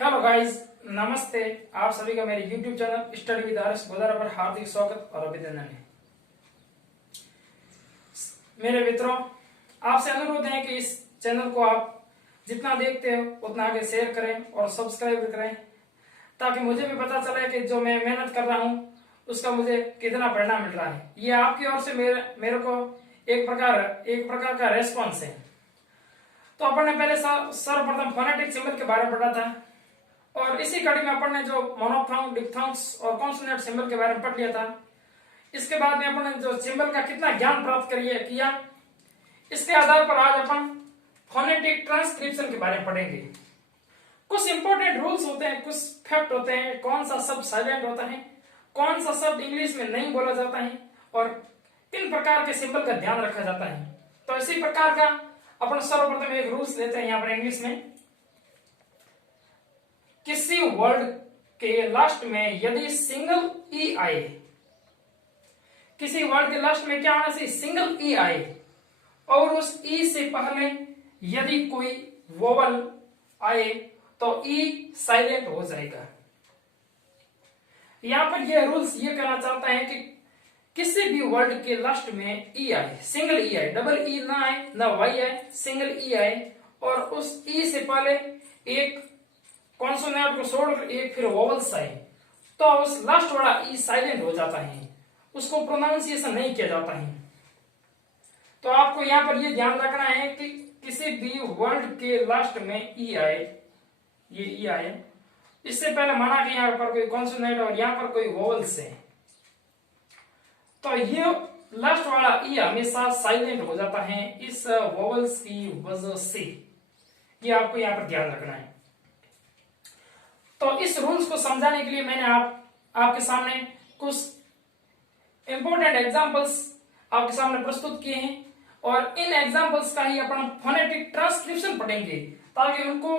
Hello guys, नमस्ते। आप सभी का मेरे YouTube channel study with R S Godara पर हार्दिक स्वागत और अभिनंदन है। मेरे मित्रों, आपसे अनुरोध है कि इस चैनल को आप जितना देखते हो उतना आगे शेयर करें और सब्सक्राइब करें, ताकि मुझे भी पता चले कि जो मैं मेहनत कर रहा हूँ उसका मुझे कितना परिणाम मिल रहा है। ये आपकी ओर से मेरे को एक प्रकार का रेस्पॉन्स है। तो अपन ने पहले सर्वप्रथम फोनेटिक सिंबल के बारे में पढ़ा था, और इसी कड़ी में अपन ने जो मोनोफथोंग, डिप्थोंग्स और कॉन्सोनेंट सिंबल के बारे में पढ़ लिया था। इसके बाद में अपन ने जो सिंबल का कितना ज्ञान प्राप्त किया, इसके आधार पर आज अपन फोनेटिक ट्रांसक्रिप्शन के बारे में पढ़ेंगे। कुछ इंपॉर्टेंट रूल्स होते हैं, कुछ फैक्ट होते हैं, कौन सा शब्द साइलेंट होता है, कौन सा शब्द इंग्लिश में नहीं बोला जाता है, और किन प्रकार के सिंबल का ध्यान रखा जाता है। तो इसी प्रकार का अपन सर्वप्रथम एक रूल्स लेते हैं यहाँ पर इंग्लिश में। किसी वर्ड के लास्ट में यदि सिंगल ई आए, किसी वर्ड के लास्ट में क्या आना चाहिए? सिंगल ई आए, और उस ई से पहले यदि कोई वोवल आए तो ई साइलेंट हो जाएगा। यहां पर यह रूल्स ये कहना चाहता है कि किसी भी वर्ड के लास्ट में ई आए, सिंगल ई आए, डबल ई ना आए, ना वाई आए, सिंगल ई आए, और उस ई से पहले एक कॉन्सोनेंट को छोड़कर एक फिर वोवल्स आए, तो उस लास्ट वाला ई साइलेंट हो जाता है, उसको प्रोनाउंसिएशन नहीं किया जाता है। तो आपको यहाँ पर ये ध्यान रखना है कि किसी भी वर्ड के लास्ट में ई आए, ये ई आए, इससे पहले माना कि यहाँ पर कोई कॉन्सोनेंट और यहाँ पर कोई वोवल्स है, तो ये लास्ट वाला ई हमेशा साइलेंट हो जाता है इस वोवल्स की वजह से। ये आपको यहाँ पर ध्यान रखना है। तो इस रूल्स को समझाने के लिए मैंने आपके सामने कुछ इंपॉर्टेंट एग्जांपल्स आपके सामने प्रस्तुत किए हैं, और इन एग्जांपल्स का ही अपन फोनेटिक ट्रांसक्रिप्शन पढ़ेंगे, ताकि उनको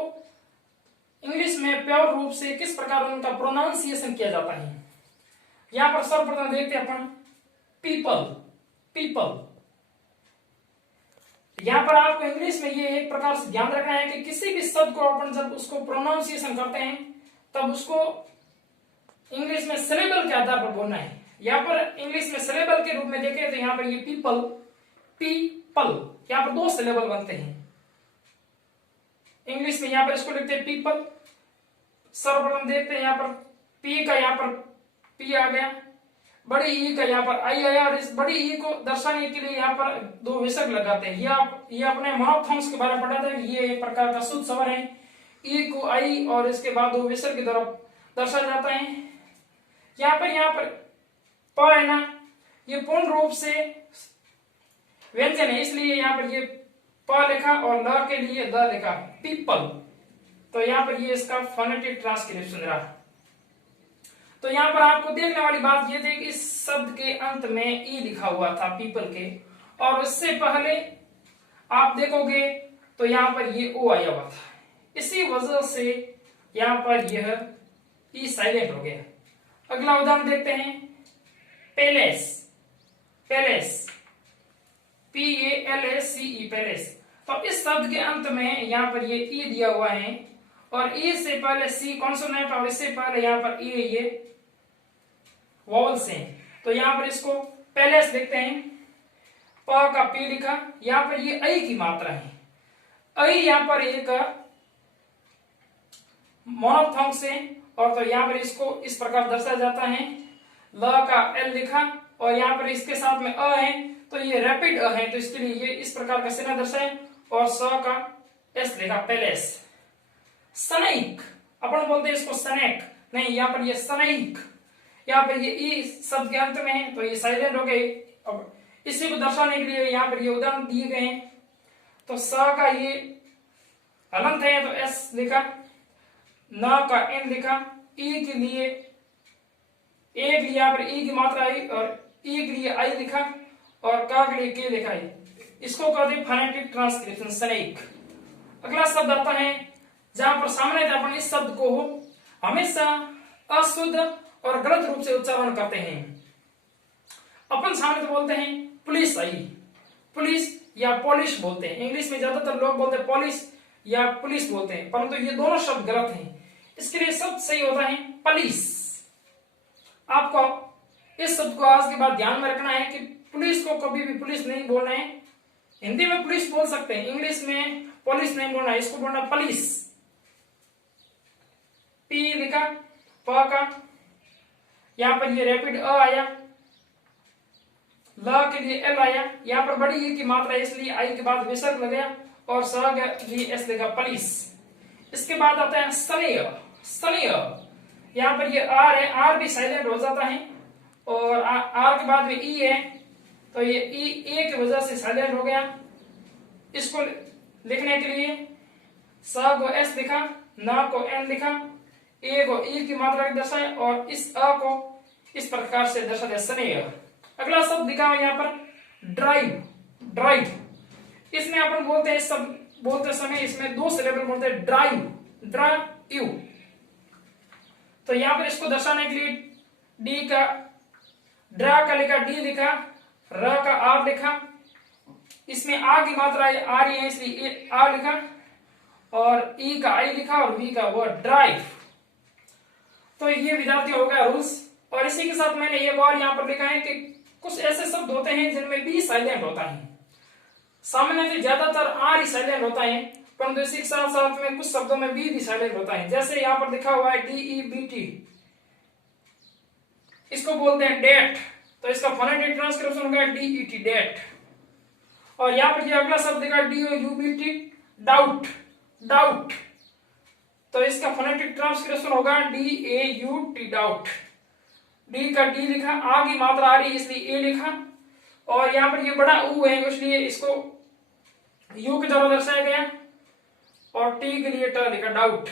इंग्लिश में प्योर रूप से किस प्रकार उनका प्रोनाउंसिएशन किया जाता है। यहां पर सर्वप्रथम देखते हैं अपन पीपल। पीपल, यहां पर आपको इंग्लिश में ये एक प्रकार से ध्यान रखना है कि किसी भी शब्द को अपन जब उसको प्रोनाउंसिएशन करते हैं तब उसको इंग्लिश में सिलेबल के आधार पर बोलना है। यहाँ पर इंग्लिश में सिलेबल के रूप में देखें तो यहाँ पर ये पीपल, पीपल, यहाँ पर दो सिलेबल बनते हैं इंग्लिश में। यहाँ पर इसको लिखते हैं पीपल। सर्वप्रथम देखते हैं यहाँ पर पी का यहाँ पर पी आ गया, बड़ी ई का यहाँ पर आई आया, और इस बड़ी ई को दर्शाने के लिए यहाँ पर दो विसर्ग लगाते हैं। ये अपने मोनोफथोंग्स के बारे में पढ़ा था। ये एक प्रकार का शुद्ध स्वर है, ई को आई और इसके बाद दो विसर्ग की तरफ दर्शा जाता है। यहाँ पर प है ना, ये पूर्ण रूप से व्यंजन है, इसलिए यहाँ पर ये प लिखा और ल के लिए द लिखा, पीपल। तो यहाँ पर ये इसका फोनेटिक ट्रांसक्रिप्शन रहा। तो यहाँ पर आपको देखने वाली बात ये थी कि इस शब्द के अंत में ई लिखा हुआ था पीपल के, और उससे पहले आप देखोगे तो यहाँ पर ये ओ आया हुआ था। इसी वजह से यहाँ पर यह ई साइलेंट हो गया। अगला उदाहरण देखते हैं, पैलेस। Palace, PALACE, palace. तो इस शब्द के अंत में यहाँ पर ये ई दिया हुआ है, और ई से पहले सी कॉन्सोनेंट और इससे पहले यहाँ पर ई ये वोवल्स हैं। तो यहाँ पर इसको पैलेस लिखते हैं, प का पी लिखा, यहाँ पर ये आई की मात्रा है। आई यहाँ पर एक मोनोफथोंग से, और तो यहाँ पर इसको इस प्रकार दर्शाया जाता है। ल का एल लिखा, और यहाँ पर इसके साथ में अ है, तो ये रैपिड अ है, तो इसके लिए ये इस प्रकार का चिन्ह दर्शाए, और स का एस लिखा, पैलेस। सनैक, अपन बोलते हैं इसको सनेक, नहीं, यहाँ पर ये सनैक, यहाँ पर ये ई शब्द के अंत में है, तो ये साइलेंट हो गए। अब इसी को दर्शाने के लिए यहाँ पर ये उदाहरण दिए गए हैं। तो स का ये हलंत है, तो एस लिखा, न का एन लिखा, ई के लिए एक यहाँ पर ई की मात्रा आई, और ई के लिए आई लिखा, और का के लिए के लिखा है। इसको कहते हैं फोनेटिक ट्रांसक्रिप्शन, सनेक। अगला शब्द आता है जहां पर सामने अपन इस शब्द को हमेशा अशुद्ध और गलत रूप से उच्चारण करते हैं। अपन सामने तो बोलते हैं पुलिस आई, पुलिस या पॉलिश बोलते हैं। इंग्लिश में ज्यादातर लोग बोलते हैं पॉलिश या पुलिस बोलते हैं, परंतु ये दोनों शब्द गलत हैं। इसके लिए शब्द सही होता है पुलिस। आपको इस शब्द को आज के बाद ध्यान में रखना है कि पुलिस को कभी भी पुलिस नहीं बोलना है। हिंदी में पुलिस बोल सकते हैं, इंग्लिश में पुलिस नहीं बोलना है, इसको बोलना पुलिस। पी लिखा, प का, यहां पर ये रैपिड अ आया, ल के लिए एल आया, यहां पर बड़ी ई की मात्रा है इसलिए आई के बाद विसर्ग लग गया और स एस लिखा पुलिस। इसके बाद आता है स्नेह। स्नेह, यहां पर ये आर है, आर भी साइलेंट हो जाता है और आर के बाद में ई है तो ये ई ए की वजह से साइलेंट हो गया। इसको लिखने के लिए स को एस लिखा, न को एन लिखा, ए को ई की मात्रा दर्शाए और इस अ को इस प्रकार से दर्शा दिया स्नेह। अगला शब्द लिखा है यहाँ पर ड्राइव। ड्राइव, इसमें अपन बोलते हैं सब बोलते समय इसमें दो सिलेबल बोलते हैं ड्राइव, ड्राइव। तो यहाँ पर इसको दर्शाने के लिए डी का ड्रा का लिखा, डी लिखा, र का आर लिखा, इसमें आ की मात्रा आ रही है इसलिए आ लिखा और ई का आई लिखा और वी का वो ड्राइव। तो ये विद्यार्थी हो गया रूल्स। और इसी के साथ मैंने एक और यहाँ पर लिखा है कि कुछ ऐसे शब्द होते हैं जिनमें बी साइलेंट होता है। सामान्यतः ज्यादातर आर ही साइलेंट होता है, परंतु इसी के साथ साथ में कुछ शब्दों में बी भी साइलेंट होता है। जैसे यहाँ पर लिखा हुआ है DEBT, इसको बोलते हैं डेट, तो इसका फोनेटिक ट्रांसक्रिप्शन होगा DET, डेट। और यहाँ पर अगला शब्द लिखा DOUBT, डाउट, डाउट, तो इसका फोनेटिक ट्रांसक्रिप्शन होगा DAUT, डाउट। डी का डी लिखा, आ की मात्रा आ रही है इसलिए ए लिखा और यहाँ पर ये बड़ा ऊ है इसलिए इसको यू के द्वारा दर्शाया गया और टी के लिए ट लिखा, डाउट।